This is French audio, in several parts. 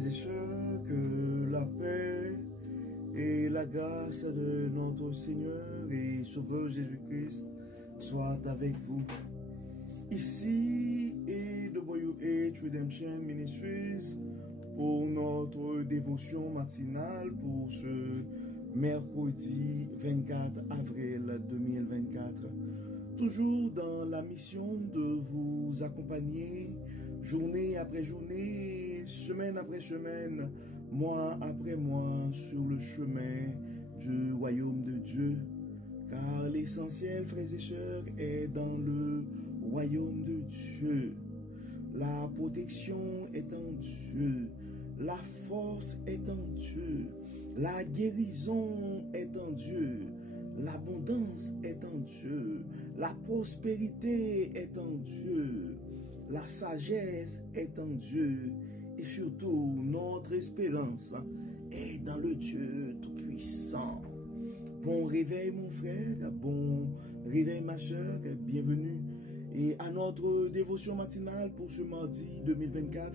frères et sœurs, que la paix et la grâce de notre Seigneur et Sauveur Jésus-Christ soient avec vous. Ici est WH Redemption Ministries pour notre dévotion matinale pour ce mercredi 24 avril 2024. Toujours dans la mission de vous accompagner journée après journée, semaine après semaine, mois après mois sur le chemin du royaume de Dieu. Car l'essentiel, frères et sœurs, est dans le royaume de Dieu. La protection est en Dieu. La force est en Dieu. La guérison est en Dieu. L'abondance est en Dieu. La prospérité est en Dieu. La sagesse est en Dieu. Et surtout, notre espérance est dans le Dieu Tout-Puissant. Bon réveil mon frère, bon réveil ma soeur, bienvenue et à notre dévotion matinale pour ce mardi 2024.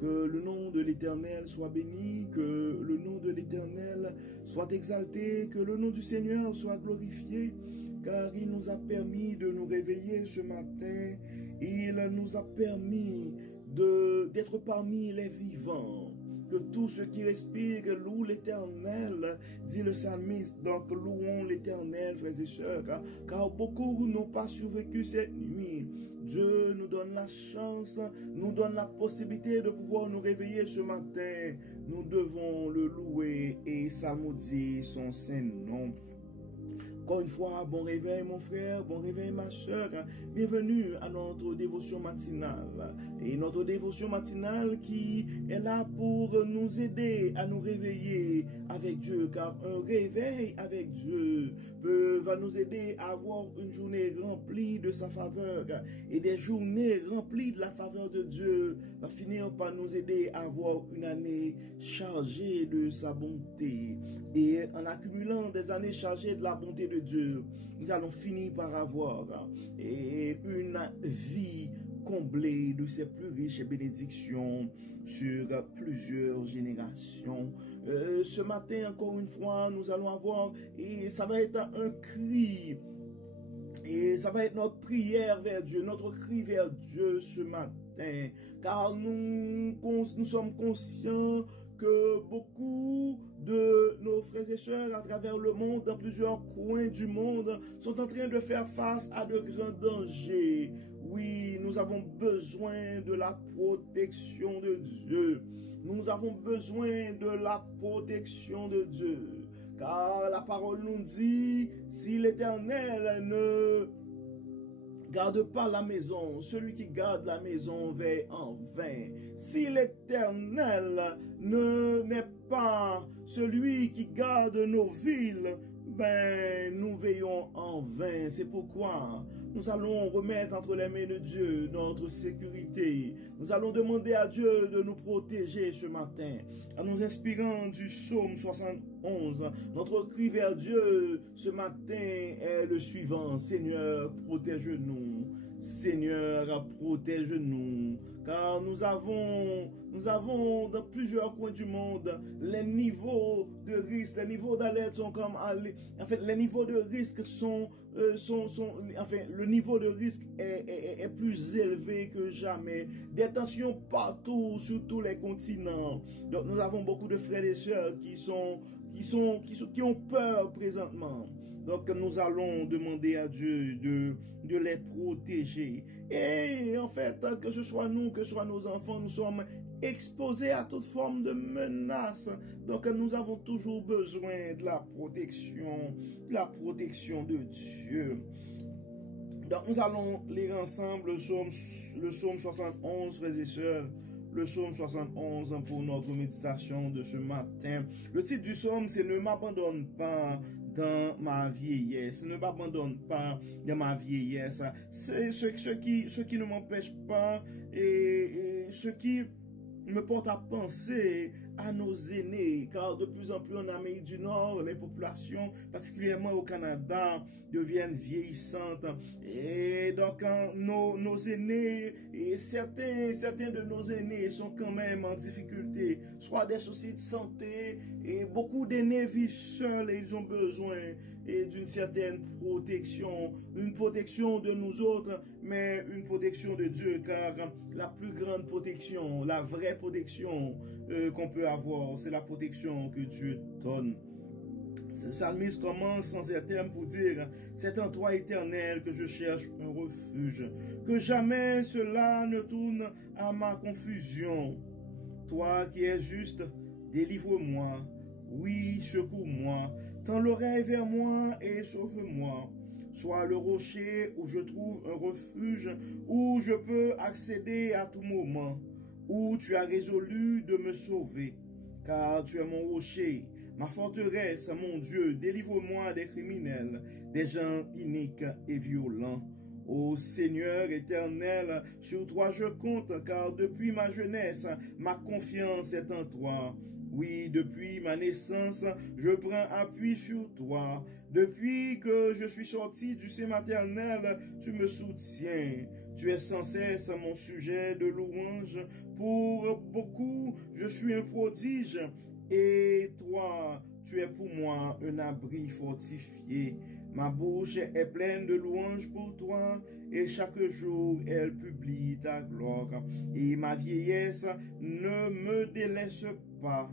Que le nom de l'Éternel soit béni, que le nom de l'Éternel soit exalté, que le nom du Seigneur soit glorifié, car il nous a permis de nous réveiller ce matin, il nous a permis d'être parmi les vivants. Que tout ce qui respire loue l'Éternel, dit le psalmiste. Donc louons l'Éternel, frères et sœurs, car beaucoup n'ont pas survécu cette nuit. Dieu nous donne la chance, nous donne la possibilité de pouvoir nous réveiller ce matin. Nous devons le louer et psalmodier son saint nom. Encore une fois, bon réveil mon frère, bon réveil ma soeur, bienvenue à notre dévotion matinale. Et notre dévotion matinale qui est là pour nous aider à nous réveiller avec Dieu, car un réveil avec Dieu va nous aider à avoir une journée remplie de sa faveur. Et des journées remplies de la faveur de Dieu va finir par nous aider à avoir une année chargée de sa bonté. Et en accumulant des années chargées de la bonté de Dieu, nous allons finir par avoir une vie comblée de ses plus riches bénédictions sur plusieurs générations. Ce matin, encore une fois, nous allons avoir, et ça va être un cri, et ça va être notre prière vers Dieu, notre cri vers Dieu ce matin, car nous sommes conscients que beaucoup de nos frères et sœurs à travers le monde, dans plusieurs coins du monde, sont en train de faire face à de grands dangers. Oui, nous avons besoin de la protection de Dieu. Nous avons besoin de la protection de Dieu. Car la parole nous dit, si l'Éternel ne garde pas la maison, celui qui garde la maison veille en vain. Si l'Éternel n'est pas celui qui garde nos villes, ben nous veillons en vain. C'est pourquoi nous allons remettre entre les mains de Dieu notre sécurité. Nous allons demander à Dieu de nous protéger ce matin, en nous inspirant du psaume 71. Notre cri vers Dieu ce matin est le suivant: Seigneur, protège-nous. Seigneur, protège-nous, car nous avons dans plusieurs coins du monde les niveaux de risque, les niveaux d'alerte sont comme en fait les niveaux de risque sont le niveau de risque est plus élevé que jamais. Des tensions partout sur tous les continents. Donc nous avons beaucoup de frères et sœurs qui ont peur présentement. Donc nous allons demander à Dieu de les protéger. Et en fait, que ce soit nous, que ce soit nos enfants, nous sommes exposés à toute forme de menace. Donc nous avons toujours besoin de la protection de Dieu. Donc nous allons lire ensemble le psaume 71, frères et sœurs. Le psaume 71 pour notre méditation de ce matin. Le titre du psaume, c'est « Ne m'abandonne pas dans ma vieillesse ». Ne m'abandonne pas dans ma vieillesse. C'est ce qui ne m'empêche pas et ce qui me porte à penser à nos aînés, car de plus en plus en Amérique du Nord, les populations, particulièrement au Canada, deviennent vieillissantes. Et donc, nos aînés, et certains de nos aînés sont quand même en difficulté, soit des soucis de santé, et beaucoup d'aînés vivent seuls et ils ont besoin d'une certaine protection, une protection de nous autres, mais une protection de Dieu, car la plus grande protection, la vraie protection qu'on peut avoir, c'est la protection que Dieu donne. Le psalmiste commence en ces termes pour dire: c'est en toi, Éternel, que je cherche un refuge, que jamais cela ne tourne à ma confusion. Toi qui es juste, délivre-moi, oui, secours-moi, tends l'oreille vers moi et sauve-moi. Sois le rocher où je trouve un refuge, où je peux accéder à tout moment, où tu as résolu de me sauver, car tu es mon rocher, ma forteresse, mon Dieu. Délivre-moi des criminels, des gens iniques et violents. Ô Seigneur éternel, sur toi je compte, car depuis ma jeunesse, ma confiance est en toi. Oui, depuis ma naissance, je prends appui sur toi. Depuis que je suis sorti du sein maternel, tu me soutiens. Tu es sans cesse mon sujet de louange. Pour beaucoup, je suis un prodige. Et toi, tu es pour moi un abri fortifié. Ma bouche est pleine de louanges pour toi, et chaque jour elle publie ta gloire. Et ma vieillesse ne me délaisse pas.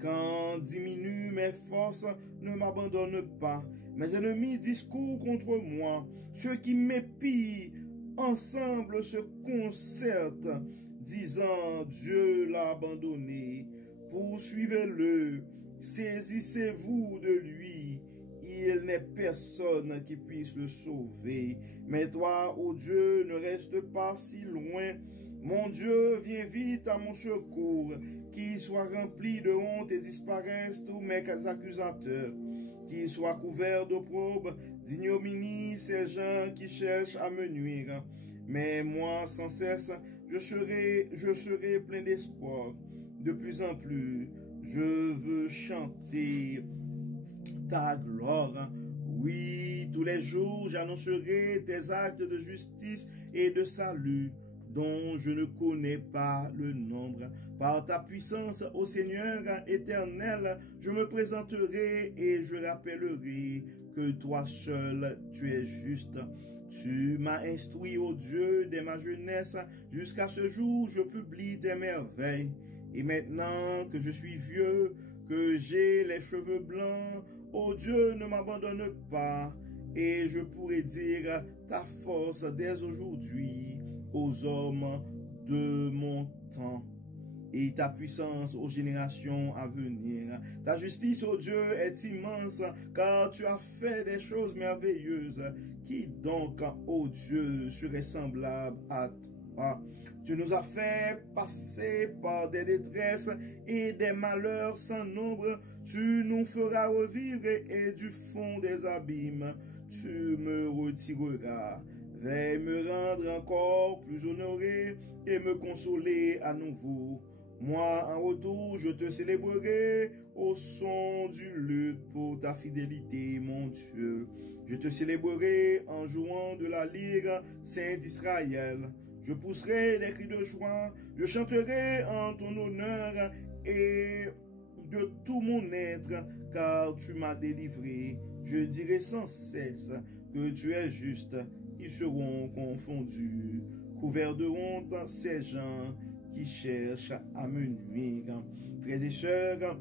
Quand diminuent mes forces, ne m'abandonne pas. Mes ennemis discourent contre moi. Ceux qui m'épient ensemble se concertent, disant: Dieu l'a abandonné. Poursuivez-le, saisissez-vous de lui. Il n'est personne qui puisse le sauver. Mais toi, ô Dieu, ne reste pas si loin. Mon Dieu, viens vite à mon secours. Qu'ils soient remplis de honte et disparaissent tous mes accusateurs. Qu'ils soient couverts d'opprobre, d'ignominie, ces gens qui cherchent à me nuire. Mais moi, sans cesse, je serai plein d'espoir. De plus en plus, je veux chanter ta gloire. Oui, tous les jours, j'annoncerai tes actes de justice et de salut, dont je ne connais pas le nombre. Par ta puissance, ô Seigneur éternel, je me présenterai et je rappellerai que toi seul, tu es juste. Tu m'as instruit, ô Dieu, dès ma jeunesse, jusqu'à ce jour, je publie tes merveilles. Et maintenant que je suis vieux, que j'ai les cheveux blancs, ô Dieu, ne m'abandonne pas, et je pourrais dire ta force dès aujourd'hui aux hommes de mon temps, et ta puissance aux générations à venir. Ta justice, ô Dieu, est immense, car tu as fait des choses merveilleuses. Qui donc, ô Dieu, serait semblable à toi? Tu nous as fait passer par des détresses et des malheurs sans nombre. Tu nous feras revivre et du fond des abîmes, tu me retireras. Veille me rendre encore plus honoré et me consoler à nouveau. Moi, en retour, je te célébrerai au son du luth pour ta fidélité, mon Dieu. Je te célébrerai en jouant de la lyre, Saint d'Israël. Je pousserai des cris de joie, je chanterai en ton honneur et de tout mon être, car tu m'as délivré. Je dirai sans cesse que tu es juste. Ils seront confondus, couverts de honte, ces gens qui cherchent à me nuire. Frères et sœurs,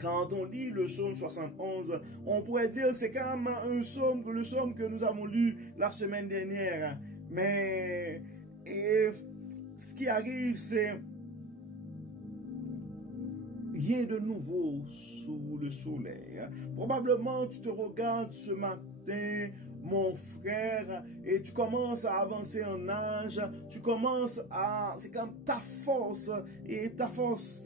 quand on lit le psaume 71, on pourrait dire c'est comme un psaume, le psaume que nous avons lu la semaine dernière. Mais ce qui arrive, c'est rien de nouveau sous le soleil. Probablement, tu te regardes ce matin, mon frère, et tu commences à avancer en âge, tu commences à... C'est comme ta force, et ta force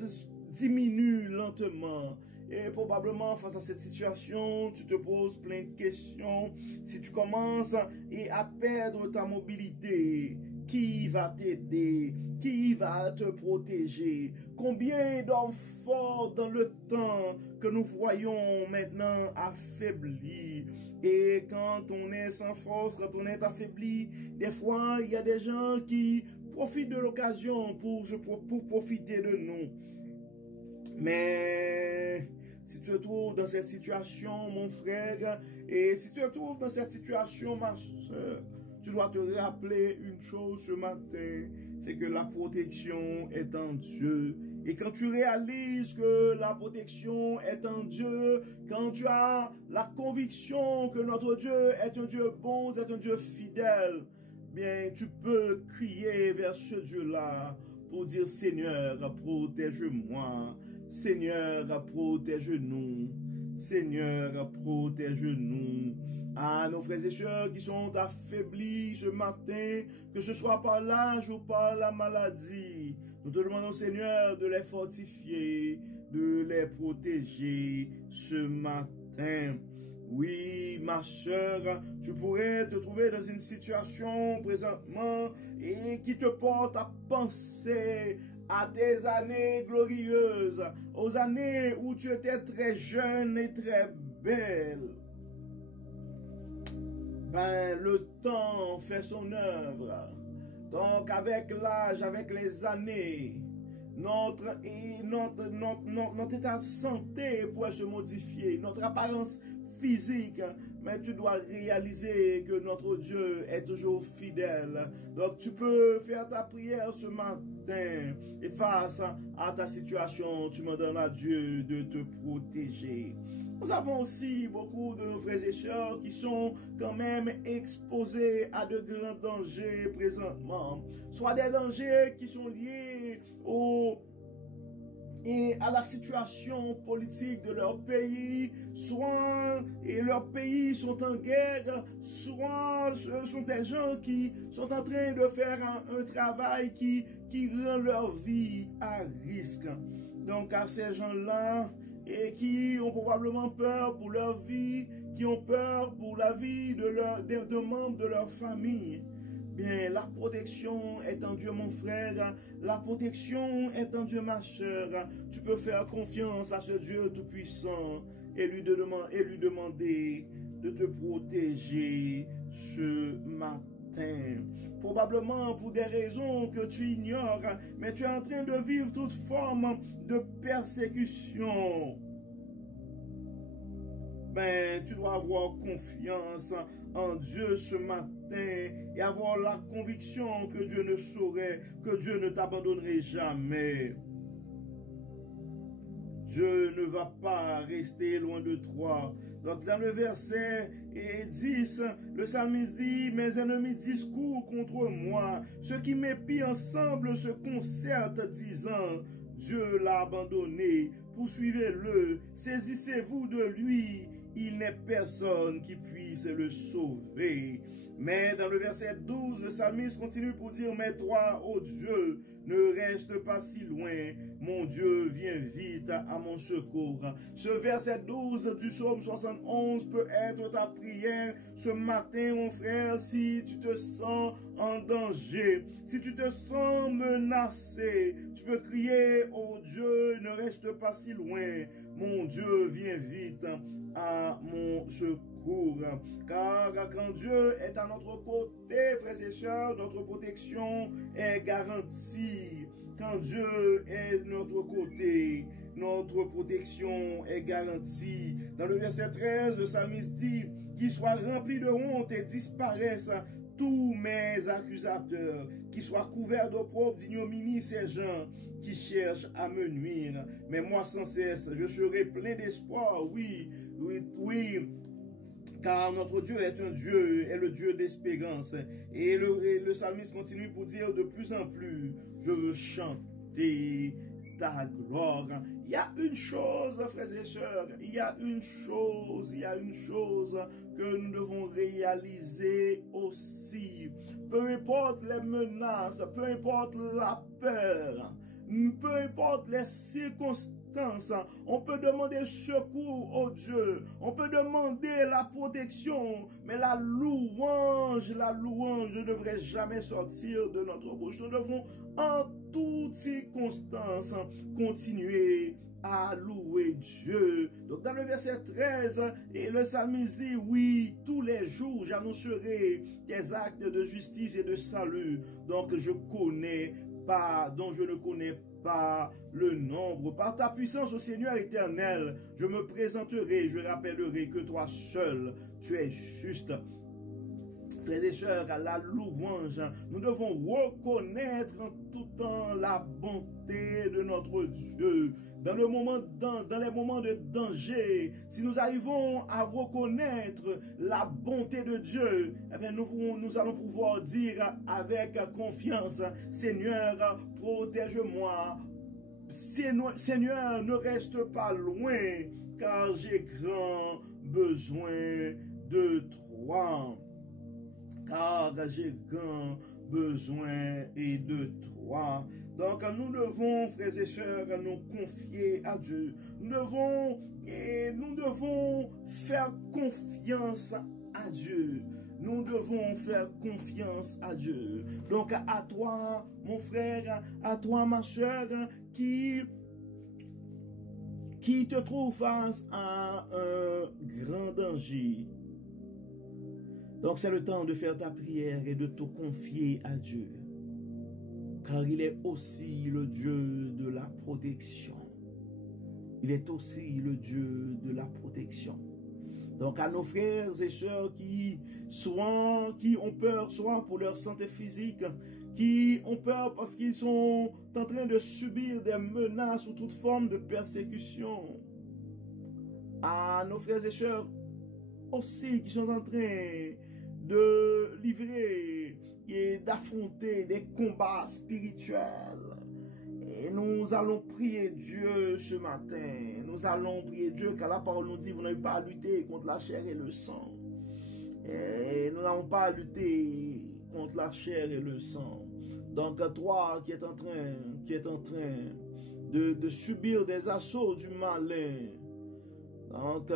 diminue lentement. Et probablement, face à cette situation, tu te poses plein de questions. Si tu commences à perdre ta mobilité, qui va t'aider, qui va te protéger. Combien d'hommes forts dans le temps que nous voyons maintenant affaiblis. Et quand on est sans force, quand on est affaibli, des fois, il y a des gens qui profitent de l'occasion pour profiter de nous. Mais si tu te trouves dans cette situation, mon frère, et si tu te trouves dans cette situation, ma soeur, tu dois te rappeler une chose ce matin, c'est que la protection est en Dieu. Et quand tu réalises que la protection est en Dieu, quand tu as la conviction que notre Dieu est un Dieu bon, est un Dieu fidèle, bien, tu peux crier vers ce Dieu-là pour dire, Seigneur, protège-moi. Seigneur, protège-nous. Seigneur, protège-nous. À nos frères et sœurs qui sont affaiblis ce matin, que ce soit par l'âge ou par la maladie, nous te demandons, Seigneur, de les fortifier, de les protéger ce matin. Oui, ma sœur, tu pourrais te trouver dans une situation présentement et qui te porte à penser à tes années glorieuses, aux années où tu étais très jeune et très belle. Ben, le temps fait son œuvre. Donc, avec l'âge, avec les années, notre état de santé pourrait se modifier, notre apparence physique, mais tu dois réaliser que notre Dieu est toujours fidèle. Donc tu peux faire ta prière ce matin et face à ta situation, tu me donnes à Dieu de te protéger. Nous avons aussi beaucoup de nos frères et sœurs qui sont quand même exposés à de grands dangers présentement, soit des dangers qui sont liés à la situation politique de leur pays, soit leurs pays sont en guerre, soit ce sont des gens qui sont en train de faire un travail qui rend leur vie à risque. Donc à ces gens-là, et qui ont probablement peur pour leur vie, qui ont peur pour la vie de membres de leur famille, bien, la protection est en Dieu, mon frère. La protection est en Dieu, ma soeur. Tu peux faire confiance à ce Dieu Tout-Puissant et lui demander de te protéger ce matin. Probablement pour des raisons que tu ignores, mais tu es en train de vivre toute forme de persécution. Ben, tu dois avoir confiance en Dieu ce matin et avoir la conviction que Dieu ne saurait, que Dieu ne t'abandonnerait jamais. Dieu ne va pas rester loin de toi. Donc dans le verset 10, le psalmiste dit, mes ennemis discourent contre moi. Ceux qui m'épient ensemble se concertent disant, Dieu l'a abandonné. Poursuivez-le, saisissez-vous de lui. Il n'est personne qui puisse le sauver. Mais dans le verset 12, le psalmiste continue pour dire, mais toi, ô Dieu, ne reste pas si loin. Mon Dieu, viens vite à mon secours. Ce verset 12 du psaume 71 peut être ta prière ce matin, mon frère, si tu te sens en danger, si tu te sens menacé, tu peux crier, ô Dieu, ne reste pas si loin. Mon Dieu, viens vite à mon secours. Car quand Dieu est à notre côté, frères et sœurs, notre protection est garantie. Quand Dieu est de notre côté, notre protection est garantie. Dans le verset 13, le psalmiste dit, qu'ils soient remplis de honte et disparaissent tous mes accusateurs, qui soient couverts d'opprobre, d'ignominie ces gens qui cherchent à me nuire. Mais moi sans cesse, je serai plein d'espoir, oui, car notre Dieu est un Dieu, est le Dieu d'espérance. Et le psalmiste continue pour dire de plus en plus, je veux chanter ta gloire. Il y a une chose, frères et sœurs, il y a une chose que nous devons réaliser aussi. Peu importe les menaces, peu importe la peur, peu importe les circonstances, on peut demander secours au Dieu, on peut demander la protection, mais la louange ne devrait jamais sortir de notre bouche. Nous devons en toutes circonstances continuer à louer Dieu. Donc dans le verset 13, et le psalmiste dit, oui, tous les jours j'annoncerai tes actes de justice et de salut. Donc je ne connais pas le nombre. Par ta puissance, ô Seigneur éternel, je me présenterai, je rappellerai que toi seul, tu es juste. Frères et sœurs, à la louange, nous devons reconnaître en tout temps la bonté de notre Dieu. Dans les moments de danger, si nous arrivons à reconnaître la bonté de Dieu, eh bien nous allons pouvoir dire avec confiance, Seigneur, protège-moi. Seigneur, ne reste pas loin, car j'ai grand besoin de toi. Car j'ai grand besoin et de toi. Donc nous devons, frères et sœurs, nous confier à Dieu. Nous devons faire confiance à Dieu. Nous devons faire confiance à Dieu. Donc à toi, mon frère, à toi, ma sœur, qui te trouve face à un grand danger. Donc c'est le temps de faire ta prière et de te confier à Dieu. Car il est aussi le Dieu de la protection. Il est aussi le Dieu de la protection. Donc à nos frères et sœurs qui ont peur, soit pour leur santé physique, qui ont peur parce qu'ils sont en train de subir des menaces ou toute forme de persécution. À nos frères et sœurs aussi qui sont en train de livrer et d'affronter des combats spirituels. Et nous allons prier Dieu ce matin. Nous allons prier Dieu car la parole nous dit, vous n'avez pas à lutter contre la chair et le sang. Et nous n'avons pas à lutter contre la chair et le sang. Donc toi qui est en train de subir des assauts du malin, donc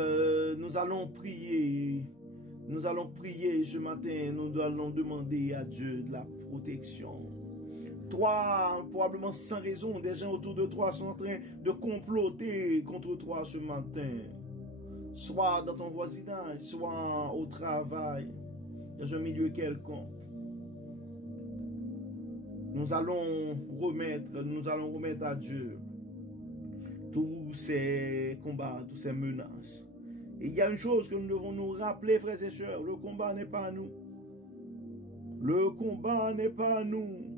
nous allons prier. Nous allons prier ce matin, nous allons demander à Dieu de la protection. Toi, probablement sans raison, des gens autour de toi sont en train de comploter contre toi ce matin. Soit dans ton voisinage, soit au travail, dans un milieu quelconque. Nous allons remettre à Dieu tous ces combats, toutes ces menaces. Et il y a une chose que nous devons nous rappeler, frères et sœurs, le combat n'est pas à nous. Le combat n'est pas à nous.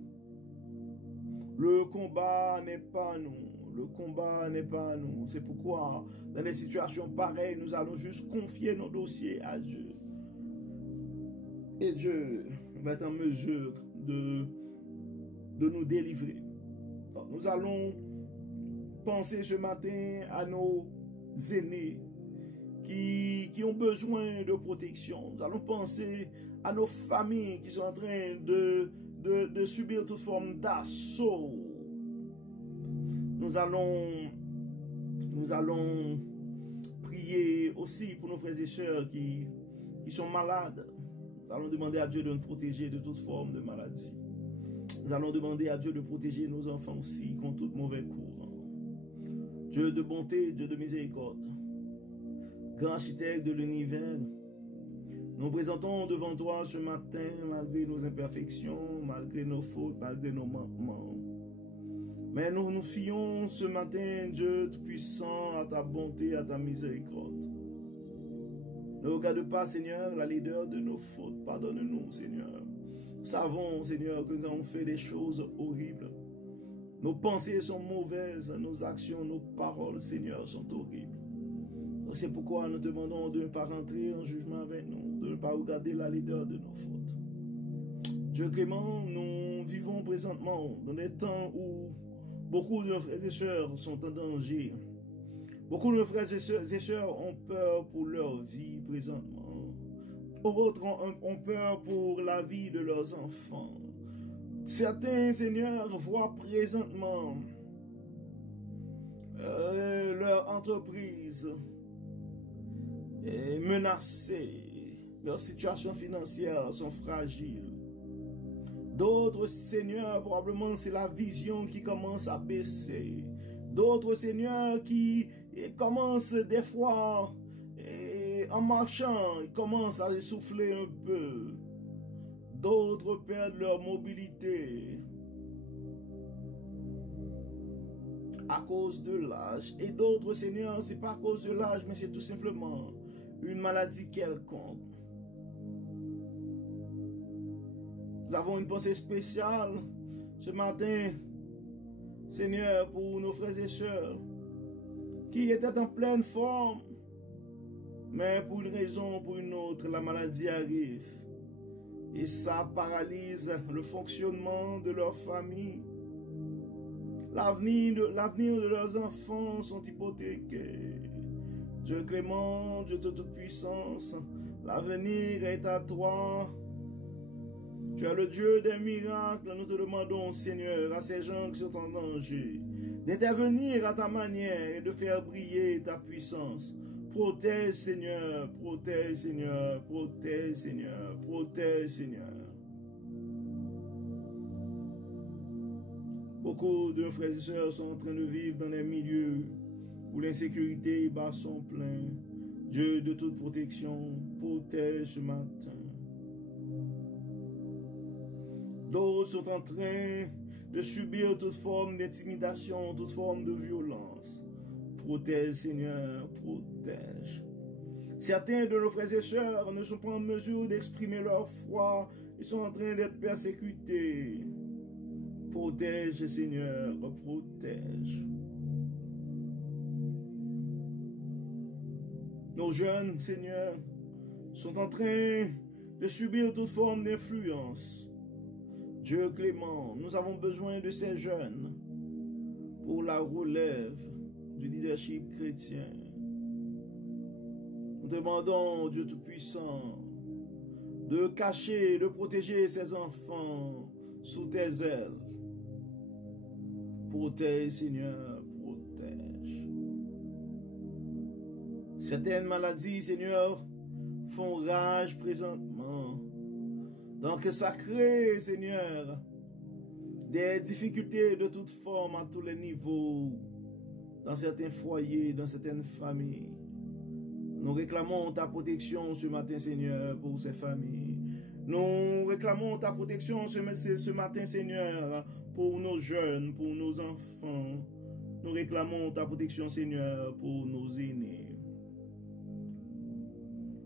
Le combat n'est pas à nous. Le combat n'est pas à nous. C'est pourquoi, dans des situations pareilles, nous allons juste confier nos dossiers à Dieu. Et Dieu va être en mesure de nous délivrer. Donc, nous allons penser ce matin à nos aînés qui ont besoin de protection. Nous allons penser à nos familles qui sont en train de subir toute forme d'assaut. Nous allons prier aussi pour nos frères et sœurs qui sont malades. Nous allons demander à Dieu de nous protéger de toute forme de maladie. Nous allons demander à Dieu de protéger nos enfants aussi contre tout mauvais cours. Dieu de bonté, Dieu de miséricorde, grand architecte de l'univers, nous présentons devant toi ce matin, malgré nos imperfections, malgré nos fautes, malgré nos manquements. Mais nous nous fions ce matin, Dieu tout-puissant, à ta bonté, à ta miséricorde. Ne regarde pas, Seigneur, la laideur de nos fautes. Pardonne-nous, Seigneur. Nous savons, Seigneur, que nous avons fait des choses horribles. Nos pensées sont mauvaises, nos actions, nos paroles, Seigneur, sont horribles. C'est pourquoi nous demandons de ne pas rentrer en jugement avec nous, de ne pas regarder la laideur de nos fautes. Dieu clément, nous vivons présentement dans des temps où beaucoup de nos frères et sœurs sont en danger. Beaucoup de nos frères et sœurs ont peur pour leur vie présentement. D'autres ont peur pour la vie de leurs enfants. Certains, Seigneur, voient présentement leur entreprise est menacée. Leurs situations financières sont fragiles. D'autres, Seigneur, probablement c'est la vision qui commence à baisser. D'autres, Seigneur, qui commencent des fois, en marchant, ils commencent à essouffler un peu. D'autres perdent leur mobilité à cause de l'âge. Et d'autres, Seigneur, c'est pas à cause de l'âge, mais c'est tout simplement une maladie quelconque. Nous avons une pensée spéciale ce matin, Seigneur, pour nos frères et sœurs qui étaient en pleine forme, mais pour une raison ou pour une autre, la maladie arrive. Et ça paralyse le fonctionnement de leur famille. L'avenir de leurs enfants sont hypothéqués. Dieu clément, Dieu de toute puissance, l'avenir est à toi. Tu es le Dieu des miracles. Nous te demandons, Seigneur, à ces gens qui sont en danger, d'intervenir à ta manière et de faire briller ta puissance. Protège, Seigneur, protège, Seigneur, protège, Seigneur, protège, Seigneur. Beaucoup de frères et sœurs sont en train de vivre dans des milieux où l'insécurité et bas sont pleins. Dieu de toute protection, protège ce matin. D'autres sont en train de subir toute forme d'intimidation, toute forme de violence. Protège, Seigneur, protège. Certains de nos frères et sœurs ne sont pas en mesure d'exprimer leur foi. Ils sont en train d'être persécutés. Protège, Seigneur, protège. Nos jeunes, Seigneur, sont en train de subir toute forme d'influence. Dieu clément, nous avons besoin de ces jeunes pour la relève du leadership chrétien. Nous demandons, Dieu Tout-Puissant, de cacher, de protéger ces enfants sous tes ailes. Protège, Seigneur, protège. Certaines maladies, Seigneur, font rage présentement. Donc ça crée, Seigneur, des difficultés de toute forme à tous les niveaux, dans certains foyers, dans certaines familles. Nous réclamons ta protection ce matin, Seigneur, pour ces familles. Nous réclamons ta protection ce matin, Seigneur, pour nos jeunes, pour nos enfants. Nous réclamons ta protection, Seigneur, pour nos aînés.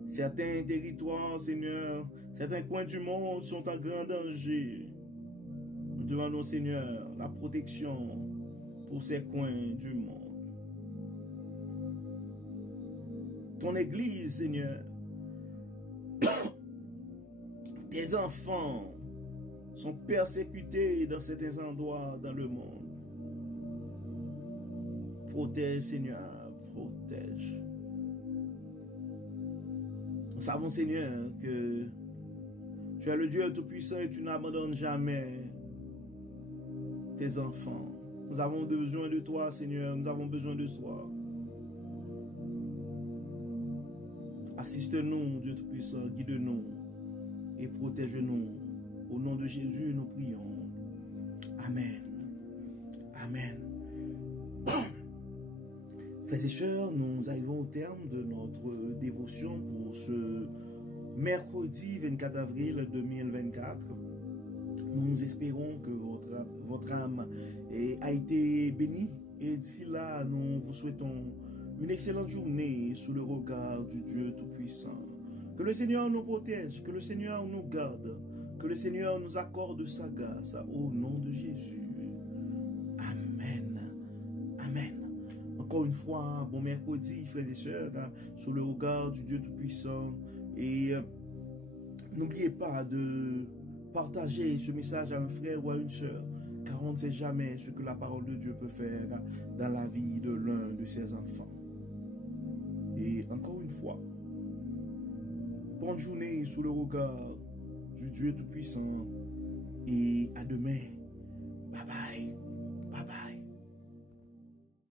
Certains territoires, Seigneur, certains coins du monde sont en grand danger. Nous demandons, Seigneur, la protection pour ces coins du monde. Ton Église, Seigneur, tes enfants sont persécutés dans certains endroits dans le monde. Protège, Seigneur, protège. Nous savons, Seigneur, que tu es le Dieu Tout-Puissant et tu n'abandonnes jamais tes enfants. Nous avons besoin de toi, Seigneur, nous avons besoin de toi. Assiste-nous, Dieu Tout-Puissant, guide-nous et protège-nous. Au nom de Jésus, nous prions. Amen. Amen. Frères et sœurs, nous arrivons au terme de notre dévotion pour ce mercredi 24 avril 2024. Nous espérons que votre âme a été bénie. Et d'ici là, nous vous souhaitons une excellente journée sous le regard du Dieu Tout-Puissant. Que le Seigneur nous protège, que le Seigneur nous garde, que le Seigneur nous accorde sa grâce au nom de Jésus. Amen. Amen. Encore une fois, bon mercredi, frères et sœurs, sous le regard du Dieu Tout-Puissant. Et n'oubliez pas de partager ce message à un frère ou à une sœur, car on ne sait jamais ce que la parole de Dieu peut faire dans la vie de l'un de ses enfants. Et encore une fois, bonne journée sous le regard du Dieu Tout-Puissant et à demain. Bye bye.